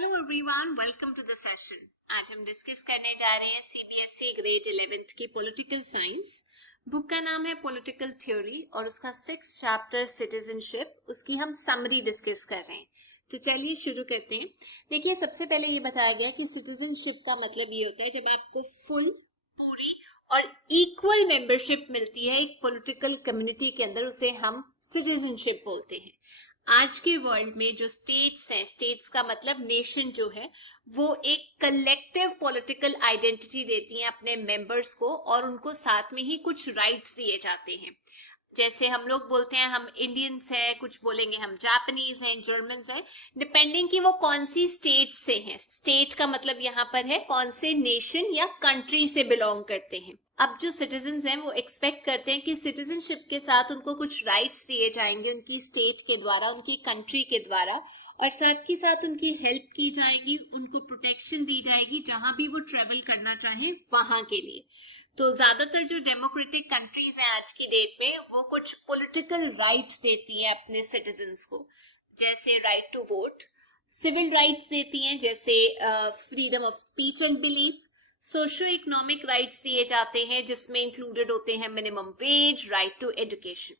Hello everyone, welcome to the session. आज हम discuss करने जा रहे हैं सीबीएसई ग्रेड 11th की पॉलिटिकल साइंस। बुक का नाम है पॉलिटिकल थ्योरी और उसका 6th चैप्टर सिटीजनशिप, उसकी हम समरी डिस्कस कर रहे हैं। तो चलिए शुरू करते हैं। देखिए, सबसे पहले ये बताया गया कि सिटीजनशिप का मतलब ये होता है जब आपको फुल, पूरी और इक्वल मेंबरशिप मिलती है एक पॉलिटिकल कम्युनिटी के अंदर, उसे हम सिटीजनशिप बोलते हैं। आज के वर्ल्ड में जो स्टेट्स हैं, स्टेट्स का मतलब नेशन जो है, वो एक कलेक्टिव पॉलिटिकल आइडेंटिटी देती हैं अपने मेंबर्स को और उनको साथ में ही कुछ राइट्स दिए जाते हैं। जैसे हम लोग बोलते हैं हम इंडियंस हैं, कुछ बोलेंगे हम जापानीज हैं, जर्मन्स हैं, डिपेंडिंग कि वो कौन सी स्टेट से हैं। स्टेट का मतलब यहाँ पर है कौन से नेशन या कंट्री से बिलोंग करते हैं। अब जो सिटीजन्स हैं वो एक्सपेक्ट करते हैं कि सिटीजनशिप के साथ उनको कुछ राइट्स दिए जाएंगे उनकी स्टेट के द्वारा, उनकी कंट्री के द्वारा, और साथ ही साथ उनकी हेल्प की जाएगी, उनको प्रोटेक्शन दी जाएगी जहां भी वो ट्रेवल करना चाहे वहां के लिए। तो ज्यादातर जो डेमोक्रेटिक कंट्रीज हैं आज की डेट में, वो कुछ पॉलिटिकल राइट्स देती हैं अपने सिटीजन्स को, जैसे right to vote, civil rights देती हैं जैसे freedom of speech and belief, socio economic rights दिए जाते हैं जिसमें इंक्लूडेड होते हैं minimum wage, right to education.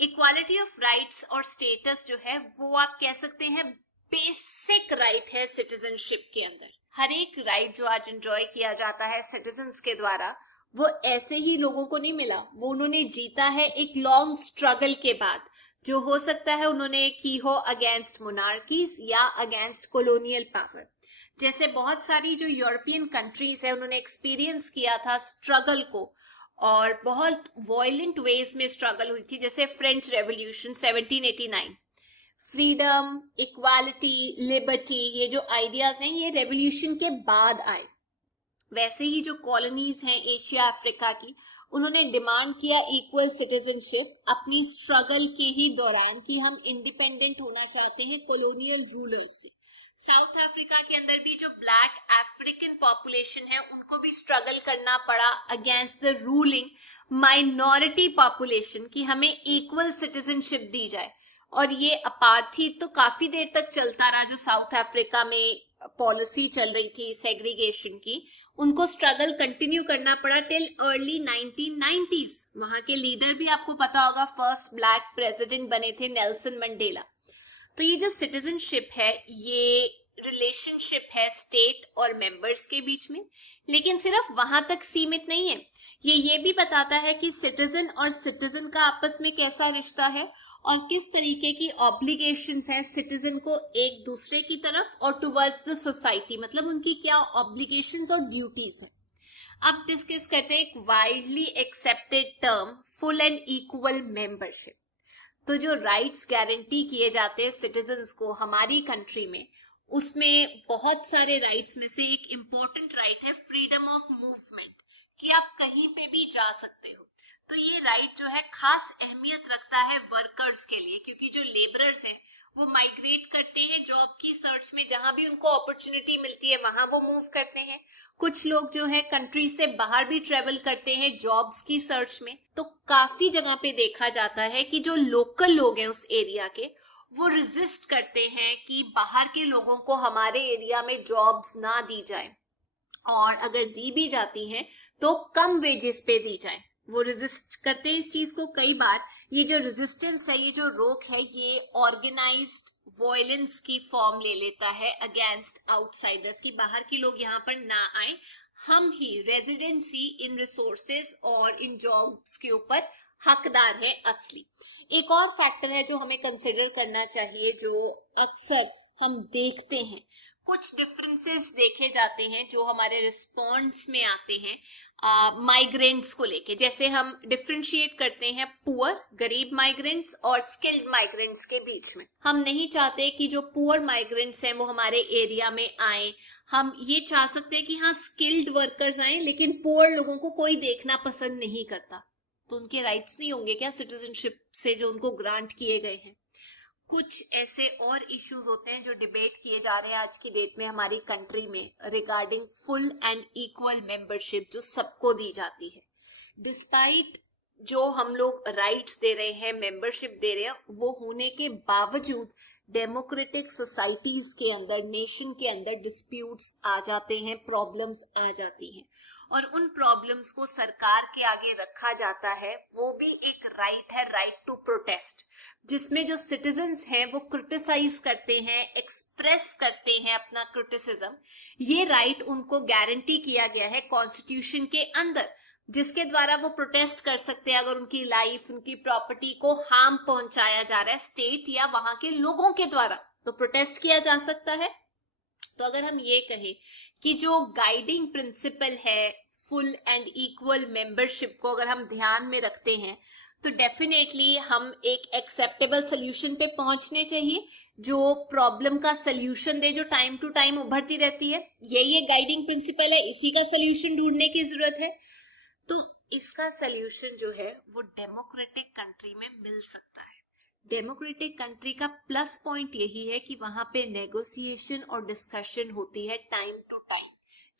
Equality of rights और स्टेटस जो है वो आप कह सकते हैं बेसिक राइट है सिटीजनशिप के अंदर। हर एक राइट जो आज एंजॉय किया जाता है सिटीजन्स के द्वारा, वो ऐसे ही लोगों को नहीं मिला, वो उन्होंने जीता है एक लॉन्ग स्ट्रगल के बाद, जो हो सकता है उन्होंने की हो अगेंस्ट मोनार्कीज या अगेंस्ट कॉलोनियल पावर। जैसे बहुत सारी जो यूरोपियन कंट्रीज है उन्होंने एक्सपीरियंस किया था स्ट्रगल को, और बहुत वायलेंट वेज में स्ट्रगल हुई थी। जैसे French revolution 1789, freedom, equality, liberty, ये जो आइडियाज हैं ये रेवोल्यूशन के बाद आए। वैसे ही जो कॉलोनीज हैं एशिया अफ्रीका की, उन्होंने डिमांड किया इक्वल सिटीजनशिप अपनी स्ट्रगल के ही दौरान कि हम इंडिपेंडेंट होना चाहते हैं कॉलोनियल रूलर्स से। साउथ अफ्रीका के अंदर भी जो ब्लैक अफ्रीकन पॉपुलेशन है उनको भी स्ट्रगल करना पड़ा against the ruling minority population कि हमें इक्वल सिटीजनशिप दी जाए। और ये अपार्थीद तो काफी देर तक चलता रहा, जो साउथ अफ्रीका में पॉलिसी चल रही थी सेग्रीगेशन की, उनको स्ट्रगल कंटिन्यू करना पड़ा टिल अर्ली 1990s। वहां के लीडर भी आपको पता होगा, फर्स्ट ब्लैक प्रेसिडेंट बने थे नेल्सन मंडेला। तो ये जो सिटीजनशिप है ये रिलेशनशिप है स्टेट और मेंबर्स के बीच में, लेकिन सिर्फ वहां तक सीमित नहीं है। ये भी बताता है कि सिटीजन और सिटीजन का आपस में कैसा रिश्ता है और किस तरीके की ऑब्लिगेशंस हैं सिटीजन को एक दूसरे की तरफ और टुवर्ड्स द सोसाइटी, मतलब उनकी क्या ऑब्लिगेशंस और ड्यूटीज है। अब डिस्कस करते हैं एक widely accepted term, full and equal membership. तो जो राइट्स गारंटी किए जाते हैं सिटीजन्स को हमारी कंट्री में, उसमें बहुत सारे राइट्स में से एक इम्पोर्टेंट राइट है फ्रीडम ऑफ मूवमेंट, कि आप कहीं पे भी जा सकते हो। तो ये राइट जो है खास अहमियत रखता है वर्कर्स के लिए, क्योंकि जो लेबरर्स हैं वो माइग्रेट करते हैं जॉब की सर्च में, जहां भी उनको अपॉर्चुनिटी मिलती है वहां वो मूव करते हैं। कुछ लोग जो है कंट्री से बाहर भी ट्रेवल करते हैं जॉब्स की सर्च में। तो काफी जगह पे देखा जाता है कि जो लोकल लोग हैं उस एरिया के, वो रेजिस्ट करते हैं कि बाहर के लोगों को हमारे एरिया में जॉब्स ना दी जाए, और अगर दी भी जाती हैं तो कम वेजेस पे दी जाए। वो रेजिस्ट करते हैं इस चीज को कई बार। ये जो रेजिस्टेंस है, ये जो रोक है, ये ऑर्गेनाइज्ड वॉयलेंस की फॉर्म ले लेता है अगेंस्ट आउटसाइडर्स, की बाहर के लोग यहाँ पर ना आए, हम ही रेजिडेंसी इन रिसोर्सेज और इन जॉब्स के ऊपर हकदार है असली। एक और फैक्टर है जो हमें कंसिडर करना चाहिए, जो अक्सर हम देखते हैं, कुछ डिफरेंसेस देखे जाते हैं जो हमारे रिस्पॉन्स में आते हैं माइग्रेंट्स को लेके। जैसे हम डिफरेंशिएट करते हैं पुअर, गरीब माइग्रेंट्स और स्किल्ड माइग्रेंट्स के बीच में। हम नहीं चाहते कि जो पुअर माइग्रेंट्स हैं वो हमारे एरिया में आए। हम ये चाह सकते हैं कि हाँ स्किल्ड वर्कर्स आए, लेकिन पुअर लोगों को कोई देखना पसंद नहीं करता। तो उनके राइट्स नहीं होंगे क्या सिटीजनशिप से जो उनको ग्रांट किए गए हैं? कुछ ऐसे और इश्यूज होते हैं जो डिबेट किए जा रहे हैं आज की डेट में हमारी कंट्री में regarding full and equal membership जो सबको दी जाती है। डिस्पाइट जो हम लोग राइट्स दे रहे हैं, मेंबरशिप दे रहे हैं, वो होने के बावजूद डेमोक्रेटिक सोसाइटीज के अंदर, नेशन के अंदर डिस्प्यूट्स आ जाते हैं, प्रॉब्लम्स आ जाती हैं, और उन प्रॉब्लम्स को सरकार के आगे रखा जाता है। वो भी एक राइट है, राइट टू प्रोटेस्ट, जिसमें जो सिटीजन्स हैं वो क्रिटिसाइज करते हैं, एक्सप्रेस करते हैं अपना क्रिटिसिज्म। ये राइट उनको गारंटी किया गया है कॉन्स्टिट्यूशन के अंदर, जिसके द्वारा वो प्रोटेस्ट कर सकते हैं अगर उनकी लाइफ, उनकी प्रॉपर्टी को हार्म पहुंचाया जा रहा है स्टेट या वहां के लोगों के द्वारा, तो प्रोटेस्ट किया जा सकता है। तो अगर हम ये कहें कि जो गाइडिंग प्रिंसिपल है फुल एंड इक्वल मेंबरशिप को अगर हम ध्यान में रखते हैं, तो डेफिनेटली हम एक एक्सेप्टेबल सोल्यूशन पे पहुंचने चाहिए, जो प्रॉब्लम का सोल्यूशन दे, जो टाइम टू टाइम उभरती रहती है। ये गाइडिंग प्रिंसिपल है, इसी का सोल्यूशन ढूंढने की जरूरत है। तो इसका सोल्यूशन जो है वो डेमोक्रेटिक कंट्री में मिल सकता है। डेमोक्रेटिक कंट्री का प्लस पॉइंट यही है कि वहां पे नेगोशिएशन और डिस्कशन होती है टाइम टू टाइम,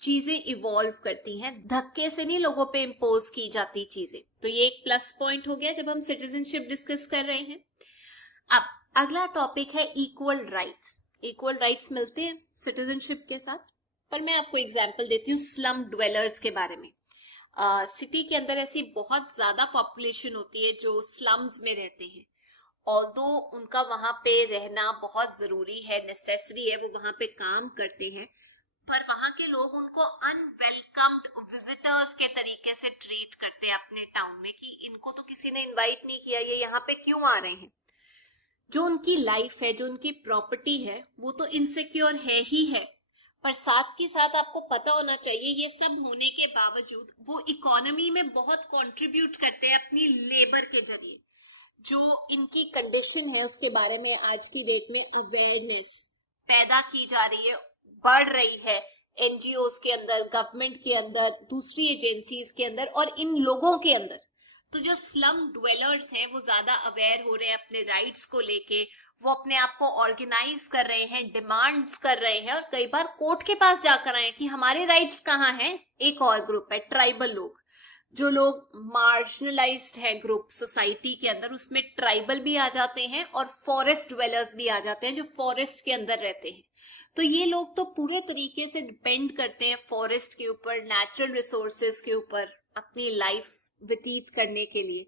चीजें इवॉल्व करती हैं, धक्के से नहीं लोगों पे इम्पोज की जाती चीजें। तो ये एक प्लस पॉइंट हो गया जब हम सिटीजनशिप डिस्कस कर रहे हैं। अब अगला टॉपिक है इक्वल राइट्स। इक्वल राइट्स मिलते हैं सिटीजनशिप के साथ, पर मैं आपको एग्जांपल देती हूँ स्लम ड्वेलर्स के बारे में। सिटी के अंदर ऐसी बहुत ज्यादा पॉपुलेशन होती है जो स्लम्स में रहते हैं। ऑल्दो उनका वहां पे रहना बहुत जरूरी है, नेसेसरी है, वो वहां पे काम करते हैं, पर वहां के लोग उनको अनवेलकम्ड विजिटर्स के तरीके से ट्रीट करते हैं अपने टाउन में, कि इनको तो किसी ने इनवाइट नहीं किया, ये यहाँ पे क्यों आ रहे हैं। जो उनकी लाइफ है, जो उनकी प्रॉपर्टी है, वो तो इनसिक्योर है ही है, पर साथ के साथ आपको पता होना चाहिए ये सब होने के बावजूद वो इकोनॉमी में बहुत कंट्रीब्यूट करते हैं अपनी लेबर के जरिए। जो इनकी कंडीशन है उसके बारे में आज की डेट में अवेयरनेस पैदा की जा रही है, बढ़ रही है, एनजीओज के अंदर, गवर्नमेंट के अंदर, दूसरी एजेंसीज के अंदर और इन लोगों के अंदर। तो जो स्लम ड्वेलर्स हैं वो ज्यादा अवेयर हो रहे हैं अपने राइट्स को लेके, वो अपने आप को ऑर्गेनाइज कर रहे हैं, डिमांड्स कर रहे हैं, और कई बार कोर्ट के पास जाकर आए कि हमारे राइट्स कहाँ हैं। एक और ग्रुप है ट्राइबल लोग, जो लोग मार्जिनलाइज्ड है ग्रुप सोसाइटी के अंदर, उसमें ट्राइबल भी आ जाते हैं और फॉरेस्ट ड्वेलर्स भी आ जाते हैं जो फॉरेस्ट के अंदर रहते हैं। तो ये लोग तो पूरे तरीके से डिपेंड करते हैं फॉरेस्ट के ऊपर, नेचुरल रिसोर्सेज के ऊपर अपनी लाइफ व्यतीत करने के लिए।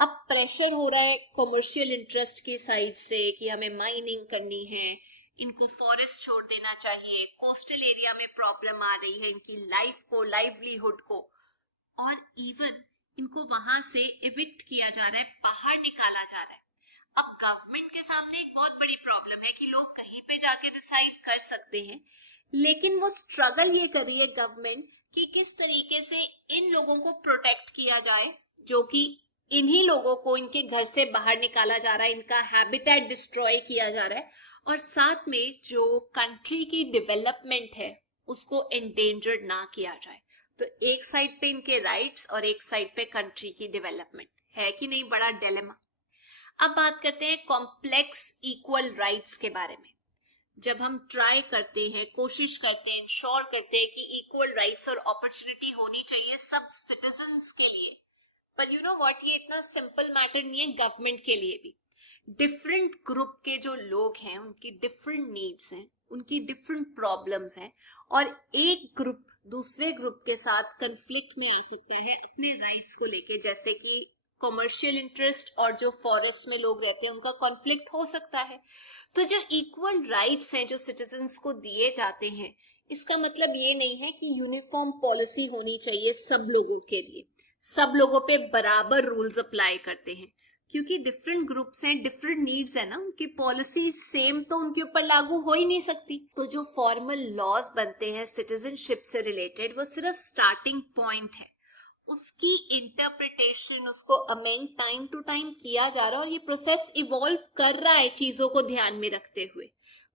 अब प्रेशर हो रहा है कमर्शियल इंटरेस्ट के साइड से कि हमें माइनिंग करनी है, इनको फॉरेस्ट छोड़ देना चाहिए, कोस्टल एरिया में प्रॉब्लम आ रही है इनकी लाइफ को, लाइवलीहुड को, और इवन इनको वहां से इविक्ट किया जा रहा है, बाहर निकाला जा रहा है। अब गवर्नमेंट के सामने एक बहुत बड़ी प्रॉब्लम है कि लोग कहीं पे जाके डिसाइड कर सकते हैं, लेकिन वो स्ट्रगल ये कर रही है गवर्नमेंट कि किस तरीके से इन लोगों को प्रोटेक्ट किया जाए, जो कि इन्हीं लोगों को इनके घर से बाहर निकाला जा रहा है, इनका हैबिटेट डिस्ट्रॉय किया जा रहा है, और साथ में जो कंट्री की डेवलपमेंट है उसको एंडेंजर्ड ना किया जाए। तो एक साइड पे इनके राइट्स और एक साइड पे कंट्री की डेवलपमेंट है कि नहीं, बड़ा डिलेमा। अब बात करते हैं कॉम्प्लेक्स इक्वल राइट्स के बारे में। जब हम ट्राई करते हैं, कोशिश करते हैं, इंश्योर करते हैं कि इक्वल राइट्स और अपॉर्चुनिटी होनी चाहिए सब सिटीजन्स के लिए, पर यू नो व्हाट, ये इतना सिंपल मैटर नहीं है गवर्नमेंट के लिए भी। डिफरेंट ग्रुप के जो लोग हैं उनकी डिफरेंट नीड्स हैं, उनकी डिफरेंट प्रॉब्लम्स हैं, और एक ग्रुप दूसरे ग्रुप के साथ कंफ्लिक्ट में आ सकता है अपने राइट्स को लेके, जैसे कि कमर्शियल इंटरेस्ट और जो फॉरेस्ट में लोग रहते हैं उनका कॉन्फ्लिक्ट हो सकता है। तो जो इक्वल राइट्स हैं जो सिटीजन्स को दिए जाते हैं, इसका मतलब ये नहीं है कि यूनिफॉर्म पॉलिसी होनी चाहिए सब लोगों के लिए, सब लोगों पे बराबर रूल्स अप्लाई करते हैं, क्योंकि डिफरेंट ग्रुप्स हैं, डिफरेंट नीड्स है ना, उनकी पॉलिसी सेम तो उनके ऊपर लागू हो ही नहीं सकती। तो जो फॉर्मल लॉज बनते हैं सिटीजनशिप से रिलेटेड, वो सिर्फ स्टार्टिंग पॉइंट है, उसकी इंटरप्रिटेशन, उसको अमेंड टाइम टू टाइम किया जा रहा है, और ये प्रोसेस इवॉल्व कर रहा है चीजों को ध्यान में रखते हुए।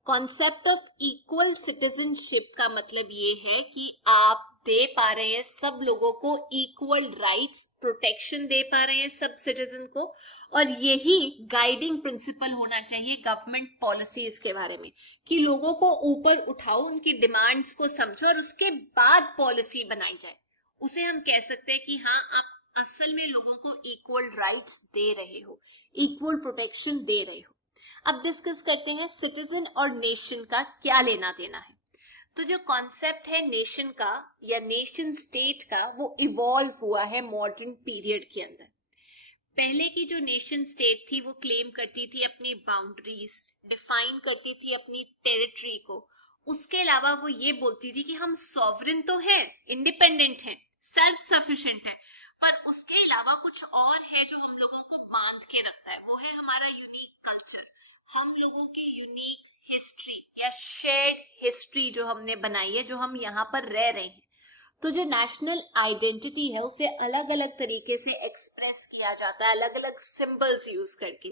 कॉन्सेप्ट ऑफ इक्वल सिटीजनशिप का मतलब ये है कि आप दे पा रहे हैं सब लोगों को इक्वल राइट्स, प्रोटेक्शन दे पा रहे हैं सब सिटीजन को, और यही गाइडिंग प्रिंसिपल होना चाहिए गवर्नमेंट पॉलिसीज के बारे में, कि लोगों को ऊपर उठाओ, उनकी डिमांड्स को समझो और उसके बाद पॉलिसी बनाई जाए। उसे हम कह सकते हैं कि हाँ, आप असल में लोगों को इक्वल राइट्स दे रहे हो, इक्वल प्रोटेक्शन दे रहे हो। अब डिस्कस करते हैं सिटीजन और नेशन का क्या लेना देना है। तो जो कॉन्सेप्ट है नेशन का या नेशन स्टेट का, वो इवॉल्व हुआ है मॉडर्न पीरियड के अंदर। पहले की जो नेशन स्टेट थी वो क्लेम करती थी अपनी बाउंड्रीज, डिफाइन करती थी अपनी टेरिटरी को। उसके अलावा वो ये बोलती थी कि हम सॉवरेन तो हैं, इंडिपेंडेंट हैं, सेल्फ सफिशिएंट है, पर उसके अलावा कुछ और है जो हम लोगों को बांध के रखता है। वो है हमारा यूनिक कल्चर, हम लोगों की यूनिक हिस्ट्री या शेयर्ड हिस्ट्री जो हमने बनाई है, जो हम यहाँ पर रह रहे हैं। तो जो नेशनल आइडेंटिटी है उसे अलग अलग तरीके से एक्सप्रेस किया जाता है, अलग अलग सिंबल्स यूज करके,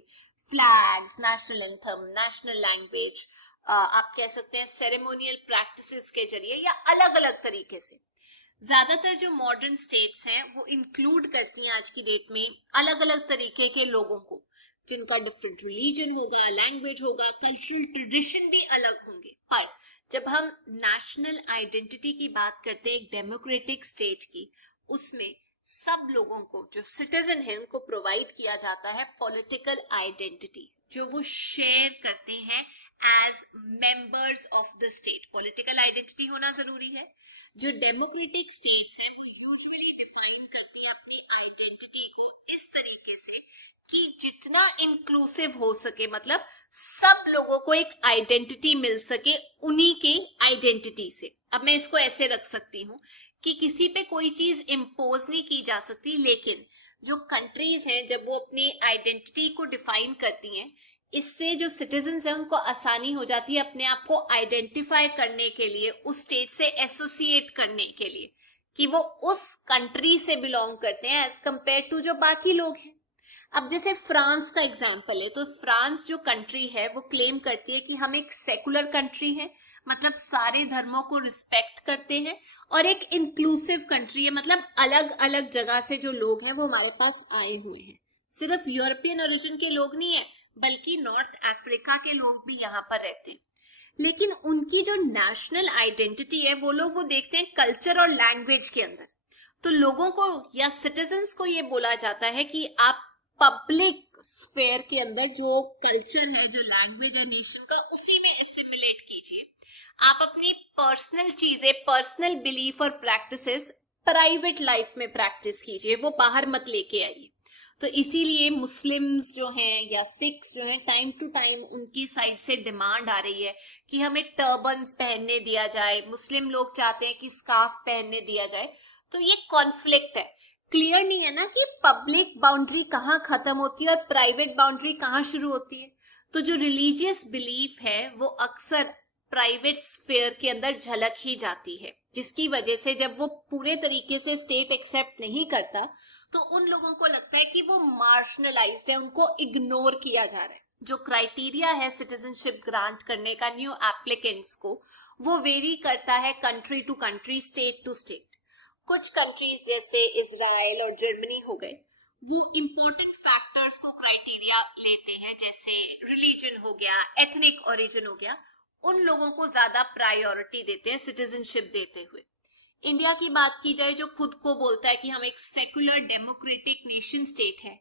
flags, national anthem, national language, आप कह सकते हैं सेरेमोनियल प्रैक्टिसेस के जरिए या अलग अलग तरीके से। ज्यादातर जो मॉडर्न स्टेट्स हैं वो इंक्लूड करती हैं आज की डेट में अलग अलग तरीके के लोगों को, जिनका डिफरेंट रिलीजन होगा, लैंग्वेज होगा, कल्चरल ट्रेडिशन भी अलग होंगे। पर जब हम नेशनल आइडेंटिटी की बात करते हैं एक डेमोक्रेटिक स्टेट की, उसमें सब लोगों को जो सिटीजन है उनको प्रोवाइड किया जाता है पॉलिटिकल आइडेंटिटी, जो वो शेयर करते हैं as members of the state. Political identity होना जरूरी है। जो डेमोक्रेटिक स्टेट्स है वो यूजुअली डिफाइन करती है अपनी आइडेंटिटी को इस तरीके से कि जितना इंक्लूसिव हो सके, मतलब सब लोगों को एक आइडेंटिटी मिल सके उन्हीं के आइडेंटिटी से। अब मैं इसको ऐसे रख सकती हूँ कि किसी पे कोई चीज इम्पोज नहीं की जा सकती, लेकिन जो कंट्रीज हैं जब वो अपनी आइडेंटिटी को डिफाइन करती हैं, इससे जो सिटीजन्स हैं उनको आसानी हो जाती है अपने आप को आइडेंटिफाई करने के लिए, उस स्टेट से एसोसिएट करने के लिए कि वो उस कंट्री से बिलोंग करते हैं एज कंपेयर टू जो बाकी लोग हैं। अब जैसे फ्रांस का एग्जाम्पल है, तो फ्रांस जो कंट्री है वो क्लेम करती है कि हम एक सेकुलर कंट्री है, मतलब सारे धर्मों को रिस्पेक्ट करते हैं, और एक इंक्लूसिव कंट्री है, मतलब अलग अलग जगह से जो लोग हैं वो हमारे पास आए हुए हैं। सिर्फ यूरोपियन ओरिजिन के लोग नहीं है, बल्कि नॉर्थ अफ्रीका के लोग भी यहाँ पर रहते हैं। लेकिन उनकी जो नेशनल आइडेंटिटी है वो लोग वो देखते हैं कल्चर और लैंग्वेज के अंदर। तो लोगों को या सिटीजन्स को ये बोला जाता है कि आप पब्लिक स्फेयर के अंदर जो कल्चर है, जो लैंग्वेज है नेशन का, उसी में एसिमिलेट कीजिए। आप अपनी पर्सनल चीजें, पर्सनल बिलीफ और प्रैक्टिसेस प्राइवेट लाइफ में प्रैक्टिस कीजिए, वो बाहर मत लेके आइए। तो इसीलिए मुस्लिम्स जो हैं या सिख्स जो हैं, टाइम टू टाइम उनकी साइड से डिमांड आ रही है कि हमें टर्बन्स पहनने दिया जाए। मुस्लिम लोग चाहते हैं कि स्कार्फ पहनने दिया जाए। तो ये कॉन्फ्लिक्ट है, क्लियर नहीं है ना कि पब्लिक बाउंड्री कहाँ खत्म होती है और प्राइवेट बाउंड्री कहाँ शुरू होती है। तो जो रिलीजियस बिलीफ है वो अक्सर प्राइवेट स्फेयर के अंदर झलक ही जाती है, जिसकी वजह से जब वो पूरे तरीके से स्टेट एक्सेप्ट नहीं करता तो उन लोगों को लगता है कि वो मार्शनलाइज्ड है, उनको इग्नोर किया जा रहा है। जो क्राइटेरिया है सिटीजनशिप ग्रांट करने का न्यू एप्लीकेंट्स को, वो वेरी करता है country to country, state to state. कुछ कंट्रीज जैसे इजराइल और जर्मनी हो गए, वो इंपॉर्टेंट फैक्टर्स को क्राइटेरिया लेते हैं, जैसे रिलीजन हो गया, एथनिक ओरिजिन हो गया, उन लोगों को ज्यादा प्रायोरिटी देते हैं सिटीजनशिप देते हुए। इंडिया की बात की जाए, जो खुद को बोलता है कि हम एक सेकुलर डेमोक्रेटिक नेशन स्टेट है,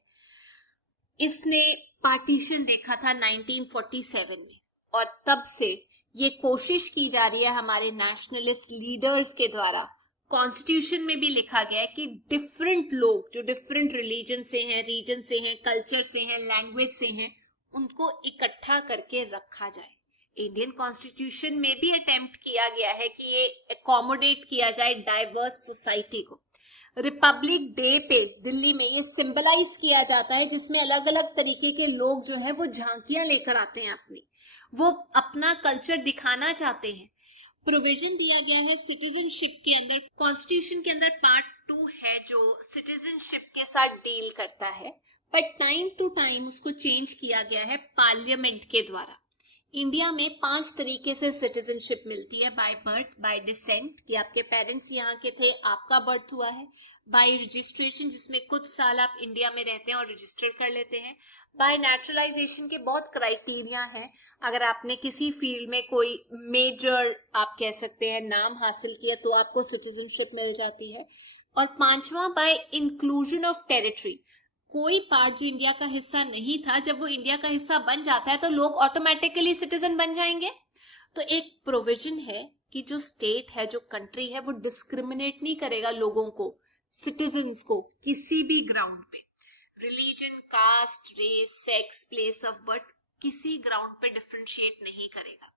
इसने पार्टीशन देखा था 1947 में, और तब से ये कोशिश की जा रही है हमारे नेशनलिस्ट लीडर्स के द्वारा। कॉन्स्टिट्यूशन में भी लिखा गया है कि डिफरेंट लोग जो डिफरेंट रिलीजन से हैं, रीजन से हैं, कल्चर से हैं, लैंग्वेज से हैं, उनको इकट्ठा करके रखा जाए। इंडियन कॉन्स्टिट्यूशन में भी अटेम्प्ट किया गया है कि ये अकोमोडेट किया जाए डाइवर्स सोसाइटी को। रिपब्लिक डे पे दिल्ली में ये सिंबलाइज किया जाता है, जिसमें अलग अलग तरीके के लोग जो हैं वो झांकियां लेकर आते हैं अपनी, वो अपना कल्चर दिखाना चाहते हैं। प्रोविजन दिया गया है सिटीजनशिप के अंदर, कॉन्स्टिट्यूशन के अंदर पार्ट 2 है जो सिटीजनशिप के साथ डील करता है, बट टाइम टू टाइम उसको चेंज किया गया है पार्लियामेंट के द्वारा। इंडिया में 5 तरीके से सिटीजनशिप मिलती है, बाय बर्थ, बाय डिसेंट कि आपके पेरेंट्स यहाँ के थे, आपका बर्थ हुआ है, बाय रजिस्ट्रेशन जिसमें कुछ साल आप इंडिया में रहते हैं और रजिस्टर कर लेते हैं, बाय नेचुरलाइजेशन के बहुत क्राइटेरिया हैं, अगर आपने किसी फील्ड में कोई मेजर आप कह सकते हैं नाम हासिल किया तो आपको सिटीजनशिप मिल जाती है, और 5वां बाय इंक्लूजन ऑफ टेरिटरी, कोई पार्ट जो इंडिया का हिस्सा नहीं था, जब वो इंडिया का हिस्सा बन जाता है तो लोग ऑटोमेटिकली सिटीजन बन जाएंगे। तो एक प्रोविजन है कि जो स्टेट है, जो कंट्री है, वो डिस्क्रिमिनेट नहीं करेगा लोगों को, सिटीजन्स को, किसी भी ग्राउंड पे, religion, caste, race, sex, place of birth, किसी ग्राउंड पे डिफरेंशिएट नहीं करेगा।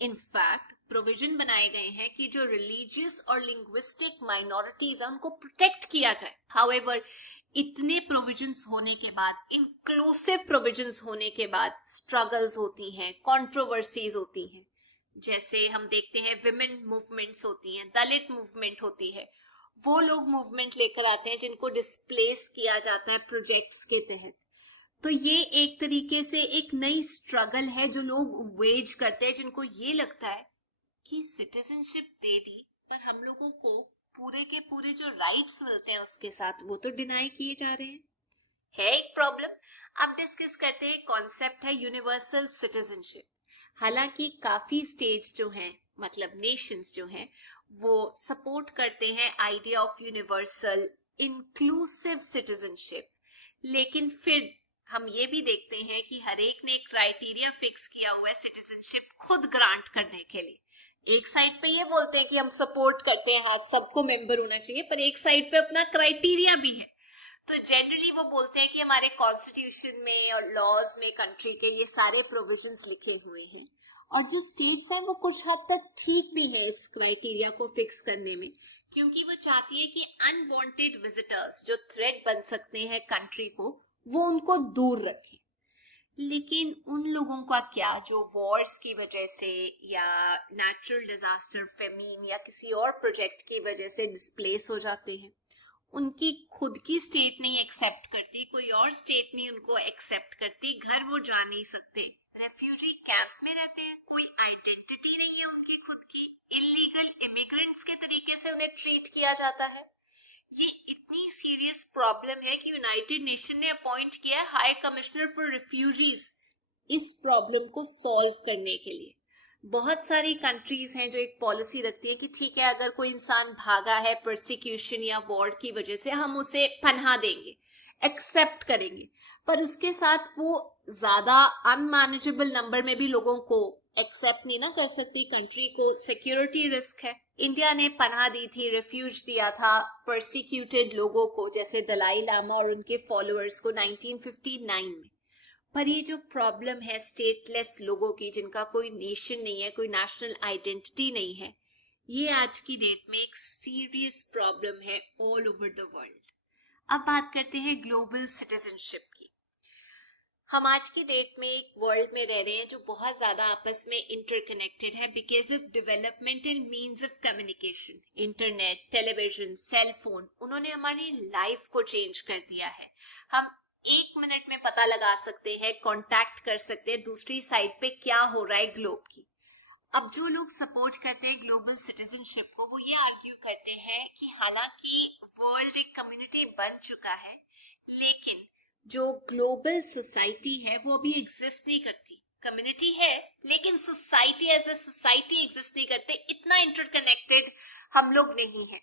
इनफैक्ट प्रोविजन बनाए गए हैं कि जो रिलीजियस और लिंग्विस्टिक माइनॉरिटीज है उनको प्रोटेक्ट किया जाए। हाउएवर, इतने प्रोविजंस होने के बाद, इंक्लूसिव प्रोविजंस होने के बाद स्ट्रगल्स होती हैं, कंट्रोवर्सीज होती हैं। जैसे हम देखते हैं विमेन मूवमेंट्स होती हैं, दलित मूवमेंट होती है, वो लोग मूवमेंट लेकर आते हैं जिनको डिस्प्लेस किया जाता है प्रोजेक्ट्स के तहत। तो ये एक तरीके से एक नई स्ट्रगल है जो लोग वेज करते हैं, जिनको ये लगता है कि सिटीजनशिप दे दी पर हम लोगों को पूरे के पूरे जो राइट्स मिलते हैं उसके साथ वो तो डिनाई किए जा रहे हैं। है एक प्रॉब्लम। अब डिस्कस करते हैं, कॉन्सेप्ट है यूनिवर्सल सिटीजनशिप। हालांकि काफी स्टेट्स जो हैं, मतलब नेशंस जो हैं, वो सपोर्ट करते हैं idea of universal inclusive citizenship, लेकिन फिर हम ये भी देखते हैं कि हर एक ने एक क्राइटेरिया फिक्स किया हुआ है सिटीजनशिप खुद ग्रांट करने के लिए। एक साइड पे ये बोलते हैं कि हम सपोर्ट करते हैं, हाँ सबको मेंबर होना चाहिए, पर एक साइड पे अपना क्राइटेरिया भी है। तो जनरली वो बोलते हैं कि हमारे कॉन्स्टिट्यूशन में और लॉज में कंट्री के ये सारे प्रोविजंस लिखे हुए हैं, और जो स्टेट्स हैं वो कुछ हद तक ठीक भी है इस क्राइटेरिया को फिक्स करने में, क्योंकि वो चाहती है कि अनवांटेड विजिटर्स जो थ्रेट बन सकते हैं कंट्री को, वो उनको दूर रखें। लेकिन उन लोगों का क्या जो वॉर्स की वजह से या नेचुरल डिजास्टर, फेमीन या किसी और प्रोजेक्ट की वजह से डिस्प्लेस हो जाते हैं, उनकी खुद की स्टेट नहीं एक्सेप्ट करती, कोई और स्टेट नहीं उनको एक्सेप्ट करती, घर वो जा नहीं सकते, रेफ्यूजी कैंप में रहते हैं, कोई आइडेंटिटी नहीं है उनकी खुद की, इलीगल इमिग्रेंट्स के तरीके से उन्हें ट्रीट किया जाता है। ये इतनी सीरियस प्रॉब्लम है कि यूनाइटेड नेशन ने अपॉइंट किया है हाई कमिश्नर फॉर रिफ्यूजीज इस प्रॉब्लम को सॉल्व करने के लिए। बहुत सारी कंट्रीज हैं जो एक पॉलिसी रखती है कि ठीक है, अगर कोई इंसान भागा है परसिक्यूशन या वॉर की वजह से, हम उसे पनाह देंगे, एक्सेप्ट करेंगे, पर उसके साथ वो ज्यादा अनमैनेजेबल नंबर में भी लोगों को एक्सेप्ट नहीं ना कर सकती, कंट्री को सिक्योरिटी रिस्क है। इंडिया ने पनाह दी थी, रिफ्यूज दिया था परसिक्यूटेड लोगों को, जैसे दलाई लामा और उनके फॉलोअर्स को 1959 में। पर ये जो प्रॉब्लम है स्टेटलेस लोगों की, जिनका कोई नेशन नहीं है, कोई नेशनल आइडेंटिटी नहीं है, ये आज की डेट में एक सीरियस प्रॉब्लम है ऑल ओवर द वर्ल्ड। अब बात करते हैं ग्लोबल सिटीजनशिप की। हम आज की डेट में एक वर्ल्ड में रह रहे हैं जो बहुत ज्यादा आपस में इंटरकनेक्टेड है because of development in means of communication. Internet, television, cell phone, उन्होंने हमारी लाइफ को चेंज कर दिया है। हम 1 मिनट में पता लगा सकते हैं, कांटेक्ट कर सकते हैं दूसरी साइड पे क्या हो रहा है ग्लोब की। अब जो लोग सपोर्ट करते हैं ग्लोबल सिटीजनशिप को, वो ये आर्ग्यू करते हैं कि हालांकि वर्ल्ड एक कम्युनिटी बन चुका है, लेकिन जो ग्लोबल सोसाइटी है वो अभी एग्जिस्ट नहीं करती। कम्युनिटी है लेकिन society as a society exist नहीं करते, इतना इंटरकनेक्टेड हम लोग नहीं है।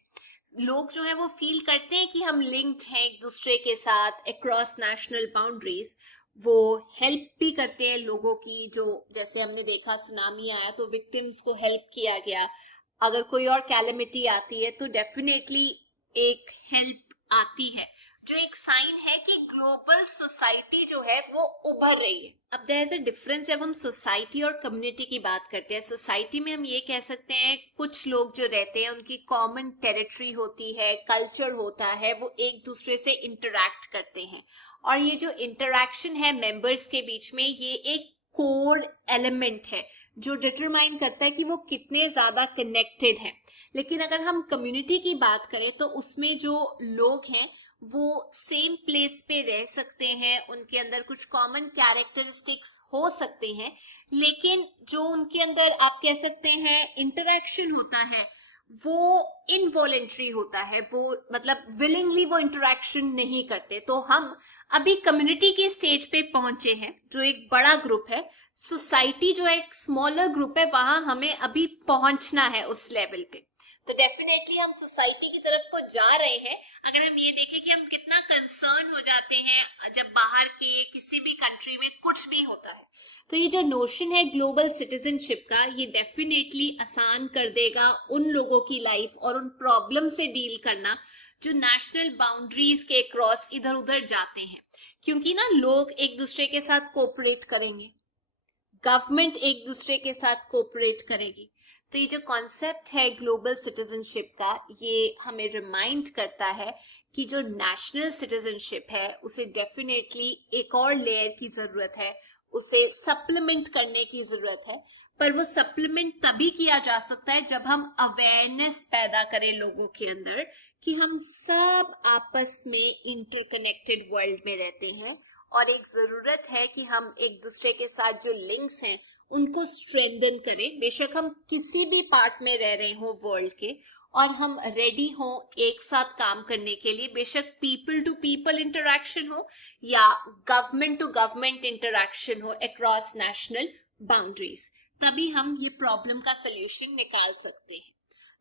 लोग जो है वो फील करते हैं कि हम लिंक्ड हैं एक दूसरे के साथ अक्रॉस नेशनल बाउंड्रीज। वो हेल्प भी करते हैं लोगों की, जो जैसे हमने देखा सुनामी आया तो विक्टिम्स को हेल्प किया गया, अगर कोई और कैलेमिटी आती है तो डेफिनेटली एक हेल्प आती है, जो एक साइन है कि ग्लोबल सोसाइटी जो है वो उभर रही है। अब देयर इज अ डिफरेंस जब हम सोसाइटी और कम्युनिटी की बात करते हैं। सोसाइटी में हम ये कह सकते हैं कुछ लोग जो रहते हैं उनकी कॉमन टेरिटरी होती है, कल्चर होता है, वो एक दूसरे से इंटरैक्ट करते हैं, और ये जो इंटरैक्शन है मेंबर्स के बीच में, ये एक कोर एलिमेंट है जो डिटरमाइन करता है कि वो कितने ज्यादा कनेक्टेड हैं। लेकिन अगर हम कम्युनिटी की बात करें तो उसमें जो लोग हैं वो सेम प्लेस पे रह सकते हैं, उनके अंदर कुछ कॉमन कैरेक्टरिस्टिक्स हो सकते हैं, लेकिन जो उनके अंदर आप कह सकते हैं इंटरैक्शन होता है वो इनवॉलेंट्री होता है, वो मतलब विलिंगली वो इंटरैक्शन नहीं करते। तो हम अभी कम्युनिटी के स्टेज पे पहुंचे हैं जो एक बड़ा ग्रुप है, सोसाइटी जो एक स्मॉलर ग्रुप है, वहां हमें अभी पहुंचना है उस लेवल पे। तो डेफिनेटली हम सोसाइटी की तरफ को जा रहे हैं अगर हम ये देखें कि हम कितना कंसर्न हो जाते हैं जब बाहर के किसी भी कंट्री में कुछ भी होता है। तो ये जो नोशन है ग्लोबल सिटीजनशिप का, ये डेफिनेटली आसान कर देगा उन लोगों की लाइफ और उन प्रॉब्लम से डील करना जो नेशनल बाउंड्रीज के क्रॉस इधर उधर जाते हैं, क्योंकि ना लोग एक दूसरे के साथ कोऑपरेट करेंगे, गवर्नमेंट एक दूसरे के साथ कोऑपरेट करेगी। तो ये जो कॉन्सेप्ट है ग्लोबल सिटीजनशिप का, ये हमें रिमाइंड करता है कि जो नेशनल सिटीजनशिप है उसे डेफिनेटली एक और लेयर की जरूरत है, उसे सप्लीमेंट करने की जरूरत है। पर वो सप्लीमेंट तभी किया जा सकता है जब हम अवेयरनेस पैदा करें लोगों के अंदर कि हम सब आपस में इंटरकनेक्टेड वर्ल्ड में रहते हैं और एक जरूरत है कि हम एक दूसरे के साथ जो लिंक्स हैं उनको स्ट्रेंथन करें। बेशक हम किसी भी पार्ट में रह रहे हो वर्ल्ड के और हम रेडी हो एक साथ काम करने के लिए, बेशक पीपल टू पीपल इंटरैक्शन हो या गवर्नमेंट टू गवर्नमेंट इंटरैक्शन हो अक्रॉस नेशनल बाउंड्रीज, तभी हम ये प्रॉब्लम का सोल्यूशन निकाल सकते हैं।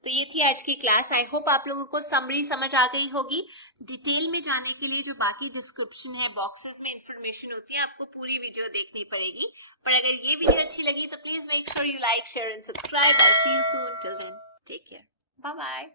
तो ये थी आज की क्लास। आई होप आप लोगों को समरी समझ आ गई होगी। डिटेल में जाने के लिए जो बाकी डिस्क्रिप्शन है, बॉक्सेस में इंफॉर्मेशन होती है, आपको पूरी वीडियो देखनी पड़ेगी। पर अगर ये वीडियो अच्छी लगी तो please make sure you like, share and subscribe. I see you soon, till then take care, bye bye.